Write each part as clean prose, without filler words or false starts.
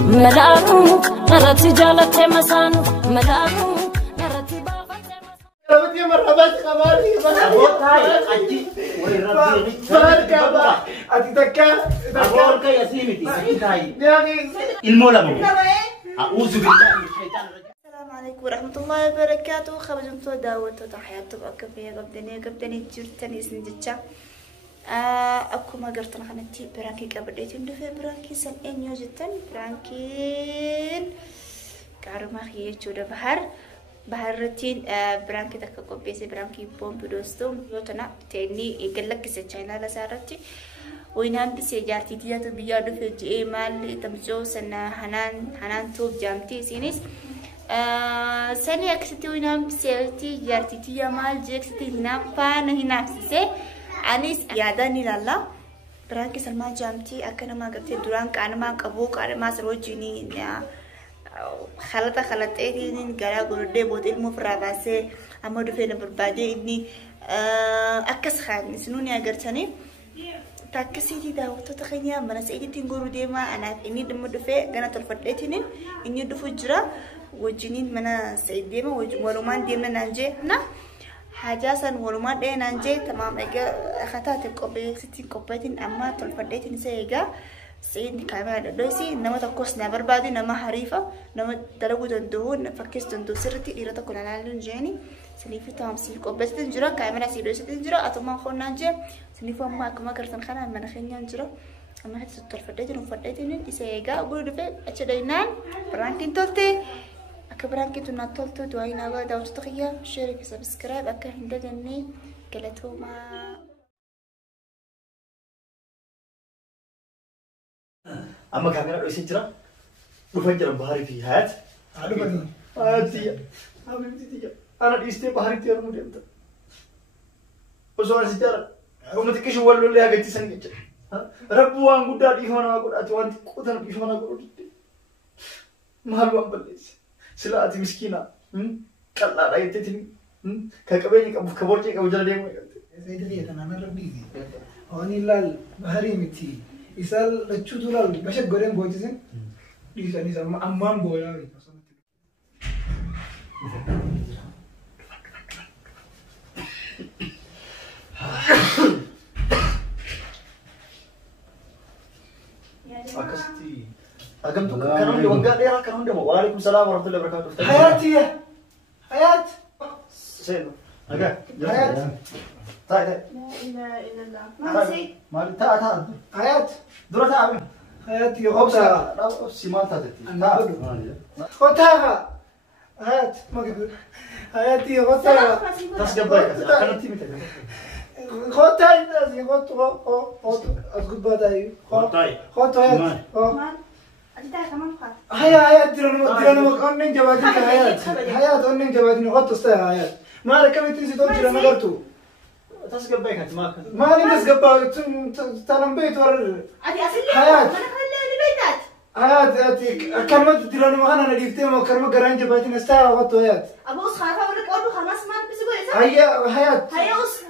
ملاكو نرتي جالت مسانو ملاكو نرتي بافت ربتي مرحبا خباري هاي أجي ويربي بارك أتذكر أقولك يا سيمتي هاي يا أخي المولى أعوذ بالله من الشيطان الرجيم. السلام عليكم ورحمة الله وبركاته. خبرتوا داوتوا تحياتوا بكفي قبدني جرتني سنجتشا أكو ما قرتنا خنتي برانكي قبديتي ندفع برانكي سن إنيو جتن برانكين كارو ما خيجوا ده بحرتين برانكي تكاكو بيسي برانكي بوم بدوستو يوتنا تاني يقلق كيسي چاينا لسارتي وينام بسي جارتي تياتو بيادو في جي مال تمجو سنة حنان توب جامتي سينيس سنة أكستي وينام بسيلتي جارتي تيا مال جيكستي هنام فانا هنام سيسي أنيس ياداني لالا برانكي سلما جامتي أكنا ما قرتي درانك أنا ما قبوك أنا ما سروجيني خلطة إيدين قرا قردي بود المفراباسي أما دفعنا بربادي إني أكس خان سنوني أقرتني تاكسيتي داوتو تخينيا منا سيدي تنقولوا ديما أنا إني دم دفع جنا تلفتينين إني دفع جرا وجنين منا سيد ديما ولومان ديما نانجي هنا حاجة سن ولومان دي نانجي تمام إيجا أخذت الكوبي ستين كوبيتين أما تلفتينين سيجا سيد كامل دوسي نما تقص نبر بعدي نما حريفة نما تلقوا تندوه فكيس تندو سرتي إيرا تكون على الجاني سليفي تام سيكو بس تنجرا كاميرا سيدوسي تنجرا أتوما خون نانجي سليفو ما كما كرتن خنا من خنيا نجرا أما هاد ستر فديتين وفديتين إسيجا أقول دفع أشدينان برانكين تولتي أكبرانكين تونا تولتو دواينا غا داوتو تخيا شارك سبسكرايب أكا هندا جنني كلتو ما أما كاميرا لو يسجل بفجر بحري في هات هذا بدي هاتي حبيبتي أنا ديستي بحري تيار مودي أنت وسوى سجارة وما تكشف ولا اللي هاجتي سنجت ربوان قدر يهونا أقول أتوان كوتنا يهونا أقول مهلوان بليس سلاتي مسكينة كلا رايت تتني كأبيني كبورتي كوجر ديمو سيدي أنا ربي هوني لال بحري متي إسال لتشوتو لال بس غورين بوتيزن ديساني سام أمام بولا أكستي أقمت كانوا لي وقال لي كانوا لي وعليكم السلام ورحمة الله وبركاته حياتي حياة سيد أجا حياة طيب لا إله إلا الله ما سي ما تا حياة دورة تعب حياتي أوبسا غوتا لا سيمان تاتي أنا غوتا حياة ما قبل حياتي غوتا تسقط بايك أنا تيمي تاني غوتا إنتي غوتا أسقط بداي غوتا حياة أنت كمان خاف حياة ديرنا أنن جوادين حياة أنن جوادين غوتا استيا حياة ما لك كم تنسي تقول ديرنا قرتو تسقط بايك أنت ما ما لي تسقط تنام بيت ور أدي أصلي حياة. أنا خلي البيتات حياة كلمة ديرنا ما أنا نديفتي ما كلمة قران جوادين استيا غوتا حياة أبوس خافة ولا قولوا خلاص ما بيسوي إيه حياة هيا أوس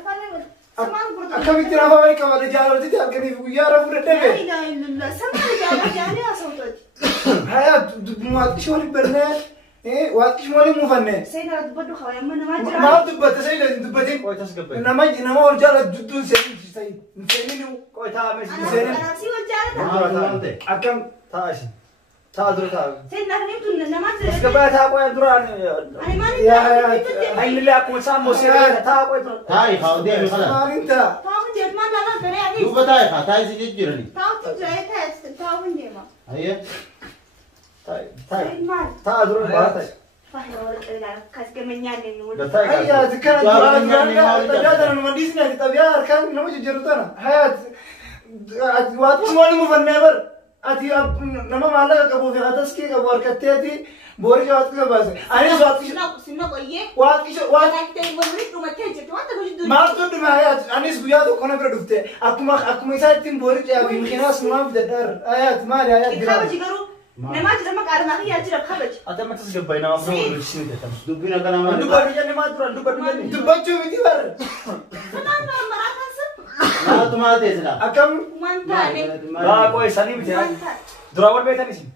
سمان برضو كم ترى ما بالك ما رجال تدي أكني يا رب لا ردنا إله إلا الله سمان رجال يعني أصوتك حياة ما شو اللي برنا إيه وقت شو اللي مو فنّه سيدنا بدو خويا من ما جرى ما دبّت سيد دبّتين كوي تسقط بايك إنما رجال جدّون سيد نفهمينه كوي تا مش أنا سيو الجارة أكم تاش تا دورة تا سيدنا نمتون نماذج تسقط بايك تا كوي دورة أنا ما يا أين اللي أكون سامو سيرة تا كوي دورة تاي خاودي من خلاص ما أنت تاون جد ما لا لا يعني دوبا تاي خا تاي زيد جيرني تاون تجاي تاون جيما هي تاي سيد مال تا دورة بايك فهو لا كاس كمان يعني نقول هيا ذكرت تجادل المهندسين تبيا أركان نموذج جرتنا حياة وقت شو اللي مو فنّه بر أتي نما مالا كابو في هذا سكي كابو أركتياتي بوري جوات كباز أنا وقت سنو قوية وقت تاكتي مبريد وما تهجت وانت كوجد ما تقول ما حياة أنا سبيادو كنا بردفته أكو مثال تيم بوري جابي مخناس ما في الدار آيات ما لي آيات خبج يقولوا نماذج لما قال ما هي أجرب خبج أنت ما تسقط بايك أنا أفهم ولا شيء ده دوبينا كلام ما دبّت يعني ما تروح دبّت يعني دبّتشو بدي بر تمام مرات ما تما تيزلا أكم وانت لا كوي سليم جاي دراور بيتاني سين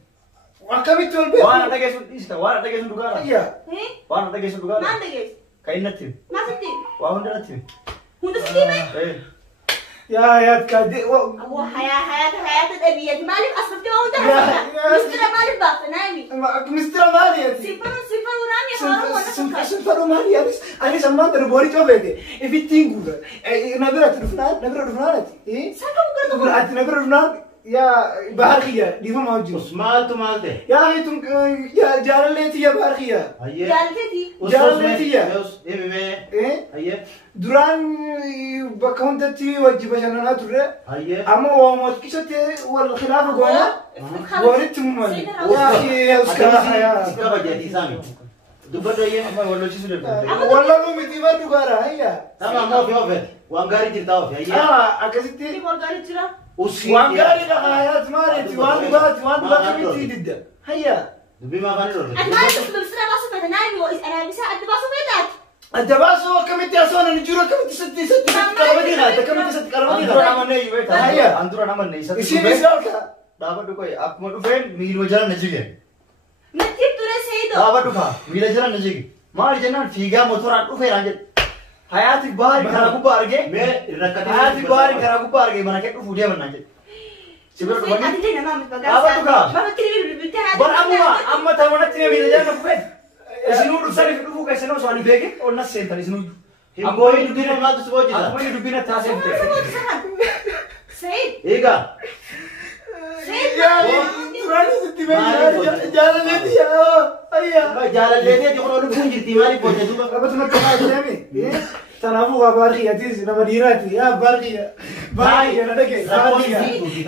akkamitti wal beeku? Waan dhageessu dhiista, waan dhageessu dhugaadha. Ayya. Waan dhageessu dhugaadha. Maal dhageessu? Kan inni natti hime. Maal sitti? Waa hunda natti hime. Hunda sitti hime? Yaa hayaat kaadde. Awwa hayaata dhabiyyati maaliif asfatti waa hunda hafata? Mistira maaliif baafta naami? Mistira maali ati? Sifaru naami hawaara waan akka Sifaru maali ati? Anis ammaan tana boorii coofeete. Ifittiin guuta. Na bira dhufnaan ati. Saka mukarta Ati na bira dhufnaan yaa bahar kiyya dhiifama wajjin. Usmaaltu maal ta'e? Yaa hitun jaalalleeti yaa bahar kiyya. Hayyee. jaalteeti. Jaalalleetiyya. Hayyee. Duraan bakka hundatti wajji bashannanaa turre. Hayyee. Amma waamuuf kisatti wal khilaafa goona. Walitti mumman. Yaa uskara. Sikaba jadi sami. Dubbadhu hayyee. Amma wallolchiisuu danda'a. Wallaluu miti ba dhugaadha hayya. Sama ammoo fi ofe. Waan gaarii jirtaa ofe hayyee. Akkasitti. Wal gaarii jira. Waan gaariidha hayaat maaliiti waan dhugaati waan dhugaa kamitti didda. Hayya. Dubbii maa faanii dhoorte? Ati maaliif mistira baasu fete naami bisa adda baasu feetaati? Adda baasoo akkamitti asoonan jiru akkamitti satti qarabanii haata akkamitti satti qarabanii Andura haata. namanne iyyuu beektaa. Hayya. Andura namanne isatti Isiin dhufee. isaa Dhaabadhu qoye akkuma dhufeen miiluma jala na jige. Natti ture seedo. Dhaabadhu kaa miila jala na jige. Maali jennaan fiigaa motoraan dhufeeraan jedhe. Hayaati baari karaa gubbaa argee. Mee rakkatee. Hayaati baari karaa gubbaa argee mana kee dhufuu deeman naan jedhe. Sibira dhufanii. Ati tee namaa miti Dhaabadhu kaa. Bakka kiri bilbiltee haati. Bar amma tamanatti miila jala na dhufee. Isinuu dhuftaniif dhufuu keessanoo osoo ani beeke ol nas seentan isinuu. Himbooyi dubbiin maaltu si boojjisa? Akkuma inni dubbina taasee fite. Seed. Eegaa. jaalalleeti yaa hayya. Jaalalleetee kun lubbuun jirti maaliif boojja duuba? Qabatuma kanaa jedhame. Kanaafuu waa baarkiyyaatiis nama dhiiraati yaa baarkiyya. Baarkiyya na dhagee.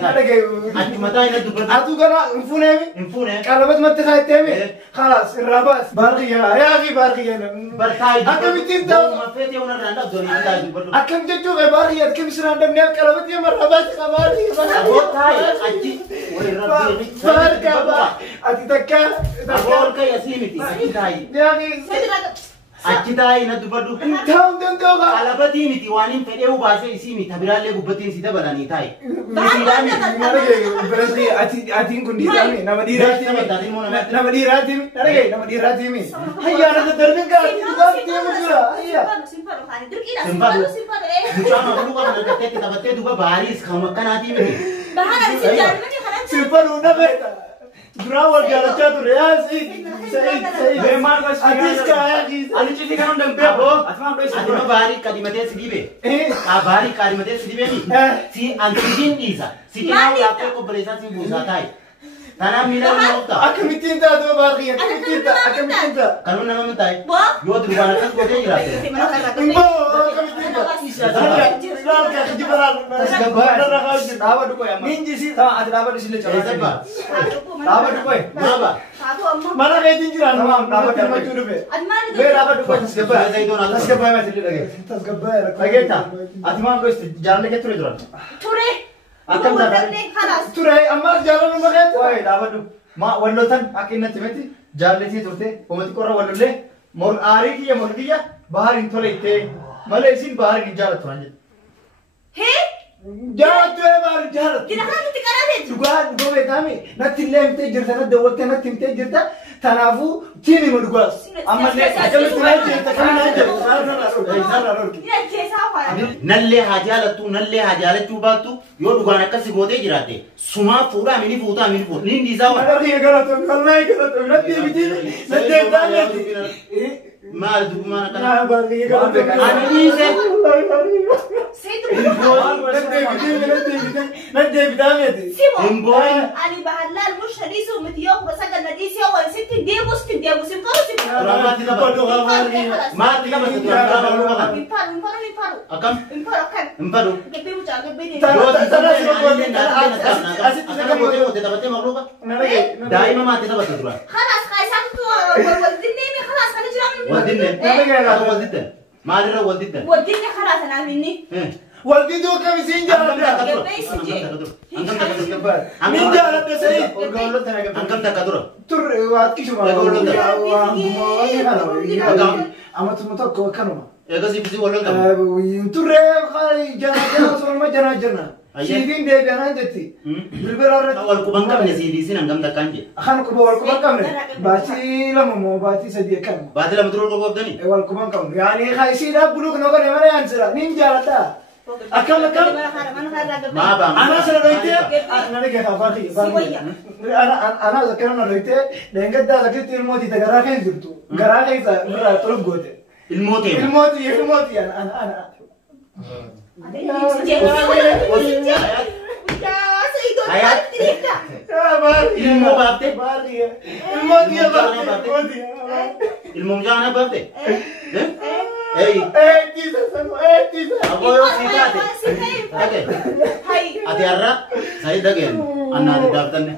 Na dhagee. Achuma taa'ee na dubbatu. Atu kana hin fuuneemi. Hin fuune. Qalabatumatti kaa'etteemi. Kalaas irraa baas. Baarkiyya yaa fi baarkiyya. Bartaa'ee. Akkamittiin ta'u. Maffeetee hunda irraa dhabdoon itti taa'ee dubbatu. Akkam jechuun baarkiyya akkam siraan dabnee qalabatti marraa baas baarkiyya. Aboo taa'ee achi walirra deemi. Baarkiyya. Ati takka. Aboo ol ka'e asii miti. Achi taa'ee. Yaa fi. Achi taa'ee na dubbadhu. Ta'uu danda'u kaa. Qalabatii miti waan hin fedhee baasee isii miti biraallee gubbattiin si dabalanii taa'e. Atiin kun dhiiraami nama dhiiraati nama dhiiraati nama dhiiraati hayyaa na darbin gaati dhugaaf deemu jira hayyaa. Mucaan ooluu qaba dargaggeetti taphattee duuba baariis kan akkanaatii miti. Sirfaduu na beekta. Duraan wal jaalachaa ture yaa Sa'iid. Beemaan gosa Atis kaayaa kiisa. ani citii kan hundan beeku. Ati maan dho'isu Ati ma baarii qadimatee si dhibe. Baarii qadimatee si dhibe ni. Si antiitiin dhiisa. Si kennaa laaftee qobboleessaa si buusaa taa'e. Kanaaf miila nama oofta. Akkamittiin taatu baarkiyya akkamittiin ta'a. Kanuma nama min taa'e. Yoo durbaan akkas godhee jiraate. Imboo akkamittiin ta'a. Dhaabadhu qoye amma. Minjisi. Ati dhaabadhu isin Eessa lechaa. baa? Dhaabadhu qoye. Maaba. Mana keetiin jira nama Dhaabadhu hirmachuu dhufe. Mee dhaabadhu qoye tasgabbaa. Tasgabbaa himati illee dhagee. Tasgabbaa'eera. Dhageetta. Ati maan dho'iste jaalallee kee ture duran. Ture. Akkam ta'a? Ture ammaas jaalaluma keetti. Qoye dhaabadhu. Ma wallotan akka inni natti himatti jaalalleetii turte omati qorra wallollee mor aarii kiyya mor kiyya bahaariin tole ittee malee isin bahaariin hin jaalattu naan jedhe. Hee? Jaalattu baari jaalattu. Dina kanatti qaraatee jiru. Dhugaa beekame natti illee himtee jirta natti dawwattee natti himtee jirta kanaafuu tiimi ma dhugaas. Ammallee akkamitti na jirta kan na jirta. Dina keessaa faaya. Nallee haa jaalattu nallee haa jaalachuu baattu yoo dhugaan akkasi gootee jiraate sumaa fuudhaa mini fuutaa mini fuudha. Ni dhiisaa waan. Natti galatoon wallahi galatoon natti himti natti himtaa. Maal dubbmaan akkana. Naa baari galatoon. Ani dhiise. Natti himtaa miti. Himbooyin. Ani bahallal mush hadisu miti yoo kura sagal nadisi yoo wal sitti deebus simfaru simfaru. Maatti taphatu. Maatti taphatu duraan gaafa oluu qaban. Imparu. Akkam? Imparu akkan. Hinfadhu. Gabbee mucaa gabbee Yoo deemu. akka gootee taphattee maqluuqa. Daa'ima maatti taphatu duraan. Khalas kaisaatu wal dinneemi khalas kana jiraam. Wal dinne. Wal diddan. Maalirra wal diddan? Wal dinne khalas anaaminni. Walgiduu kamisiin jaaladha. Min jaaladha Sa'iid. Hangam takka dura? Turre waaqishuma. Amatuma tokko kanuma. Eegas ibsi wal lolta. Turre janaa janaa soorama janaa janaa. Siifin deebi'anaan jetti. Bilbila irratti. Wal quban qabne siidisiin hangam takkaan jee. Kan quba wal quban qabne baatii lama moo baatii sadii kan. Baatii lama dura qoqqoobdanii. Wal quban qabne yaani isiidhaaf buluuk noo godhe mana yaansira niin jaalata. Akkam Maa baan. Ana sana doytee ana dhagee baafii. Ana zakkana na doytee deengaddaa zakkitti ilmooti ta garaa keessa jirtu. Garaa keessa biraa tolub goote. Ilmootee. Ilmooti ana. Ilmoo baafte. Ilmoo jaana baafte. Abooyoo sii taate. Ati har'a sa'i dhageen annaati daaftanne.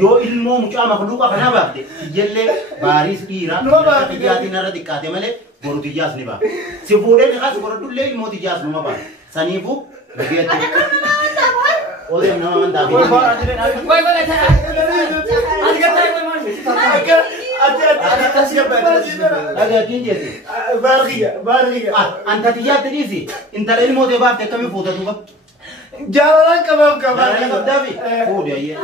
Yoo ilmoo mucaa makluuqa kana baafte iyyellee baariis dhiiraa xiyyaatiin irra xiqqaate malee boru xiyyaas ni baafte. Si fuudhee niqaas godhadhullee ilmoo xiyyaas numa baafte. Saniifuu dhageetti. Odeem nama amantaa dhageettiin jeeti. Anta xiyyaatti dhiisi. Intala ilmootee baafte akkamii fuutatu ba? Jaalalaan qabaaf Jaalala qabdaafi fuudhi ayyee.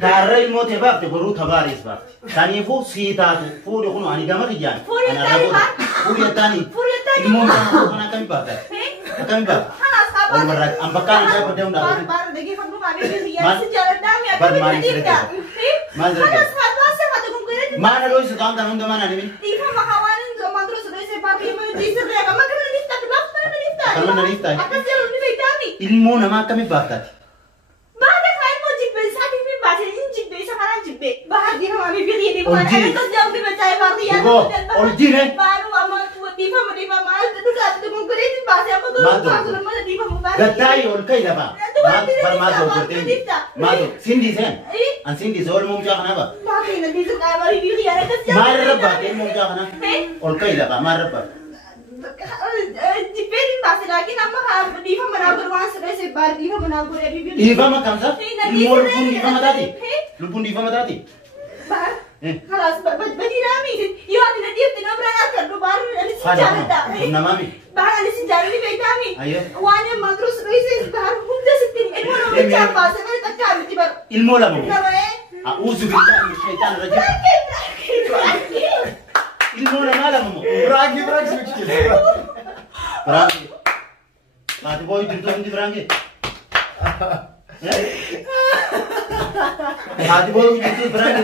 Gaarra ilmootee baafte boruu tabaarees baafte. Saniifuu sii taatu fuudhi kun ani gama xiyyaan. Fuudhi attaanii. Ilmoon kan akkamii baafte? Akkamii baafte? Ambakkaan isaa badee hundaa. Mana lo isu kaam kan hunda mana ni? Kalau nalifta. Ilmu nama kami bakat. Bahasa kain mau jibbe, saat ini bahasa ini jibbe, sekarang jibbe. Bahasa dia kami pilih di mana? Itu jauh di percaya baru ya. Baru ama tiba mana malah itu dah itu mungkin itu bahasa apa tu? Bahasa mana tiba mungkin. Gatai orang kaya apa? Farmado berarti. Mado. Cindy sen. An Cindy soal mau cakap apa? Bahasa ini bisa kaya baru pilih ada kerja. Marah batin mau cakap apa? Orang kaya apa? Marah bat. Jibbe ini bahasa lagi nama tiba mana berwasa sudah sebar tiba mana boleh pilih. Diva macam sah? Ilmu lupun diva matati. Lupun diva matati. Bah. Kalau bagi kami, yo ada dia tidak berangkat kerja baru ada sejarah dah. Nama mi. Bahan ada sejarah ni beda kami. Wanita mantrus reses baru muda setin. Ini mana bicara bahasa mana tak kami tiba. Ilmu lah mu. Nama Auzu billahi min syaitan rajim. Ilmu nama lah mu. Beragi sedikit. Beragi. Mati boy itu beragi. Mati boy itu beragi.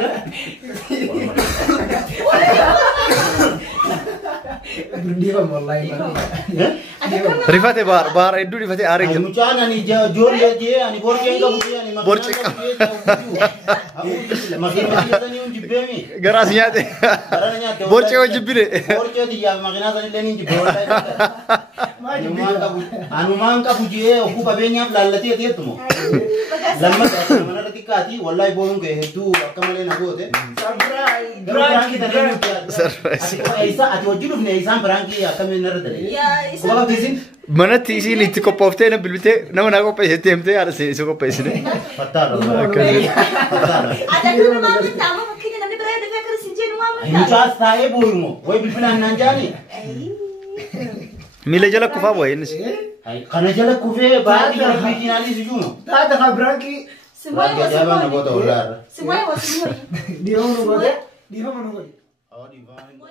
Diva mulai. Rifate bar itu rifate arek. Mucaan ani jor je ani borce enggak buji ani Borce. Makin tadi un jibemi. Garasnya teh. Borce o jibire. Borce dia makin tadi lenin jibol. Anuman ka buji oku babenya lalati ati tumo. Lamma mana ratikati wallahi bolong ke itu akamale na gote. Berangki tadi Isa ati wajib ne Isa berangki akamale na radale. Kau tisin? Mana tisin itu kau pofte na bilbite, nama nak kau pesi temte ada sih kau pesi ni. Fatar. ada dulu mama tamu mungkin nanti berada di kerja sini mama. Mucas saya bohong, woi bilbilan nanjani. Mila jala kufa boy ini. Karena jala kufe bahan yang bikin ali sejuno. Tak ada berangki. Semua Jawaban apa dolar? semua Dia mau nunggu. Oh di bawah.